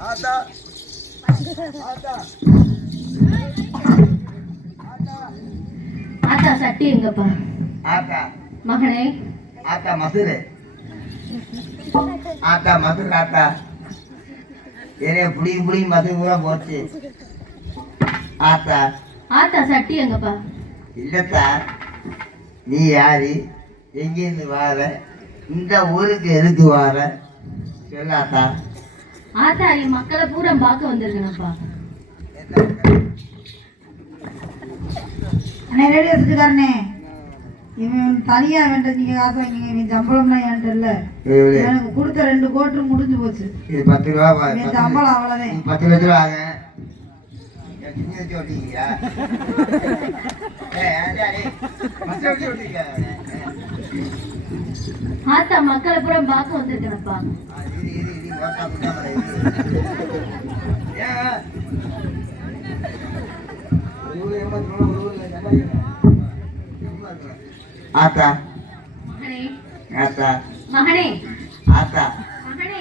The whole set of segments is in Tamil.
ஆத்தா ஆத்தா சட்டி எங்கப்பா? ஆத்தா மகனே. ஆத்தா மதுரை. ஆத்தா மதுரை ஆத்தா ஏன்னா புளி மதுரை பூரா போச்சு. ஆத்தா ஆத்தா சட்டி எங்கப்பா? இல்லத்தா நீ யாரு? எங்கேருந்து வார? இந்த ஊருக்கு எதுக்கு வார? சொல்லாத்தா ஆத்தா என் மக்களை பூரா பார்க்க வந்திருக்கேனப்பா அண்ணே ரேடியோ சுட்டுக்காரனே இவன் தனியா வேண்டாம் நீங்க காசு வாங்கிங்க இவன் சம்பளம்லாம் என்கிட்ட இல்ல. எனக்கு கொடுத்த ரெண்டு கோட்டு முடிஞ்சு போச்சு. இது பத்து ரூபா சம்பளம் அவ்வளவுதான். பத்து லட்ச ரூபா ஆகும் ஆத்தா மக்களை பூரா பார்க்க சம்பாதிக்கணும். ஆத்தா. ஆத்தா. மகனே. ஆத்தா. மகனே.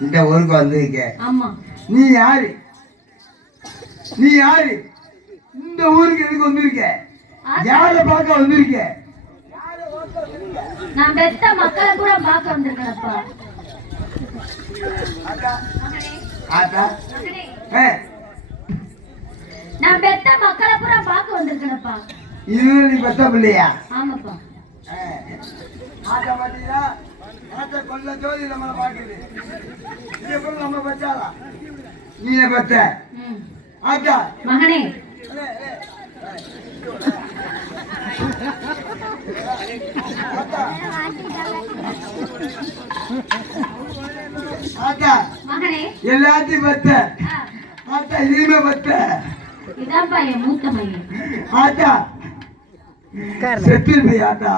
இந்த ஊருக்கு வந்திருக்க. ஆமா. நீ யாரு? நீ யாரு? இந்த ஊருக்கு எதுக்கு வந்திருக்க? யாரை பார்க்க வந்திருக்க? நான் பெத்த மக்களை பூரா பார்க்க வந்திருக்கேனப்பா நான் பெத்த மக்களை பூரா பார்க்க வந்திருக்கேனப்பா இது நீ பெத்த பிள்ளையா? ஆமாப்பா. ஆத்தா பாத்தீங்களா? கொல்ல ஜோதி நம்மளை பாக்குது இது எப்படி நம்ம பெற்றாளா நீ பெத்த. ஆத்தா. மகனே. தாத்தா எல்லாத்தையும் பத்த தாத்தா இனிமே பத்த ஆத்தா செத்து ஆத்தா.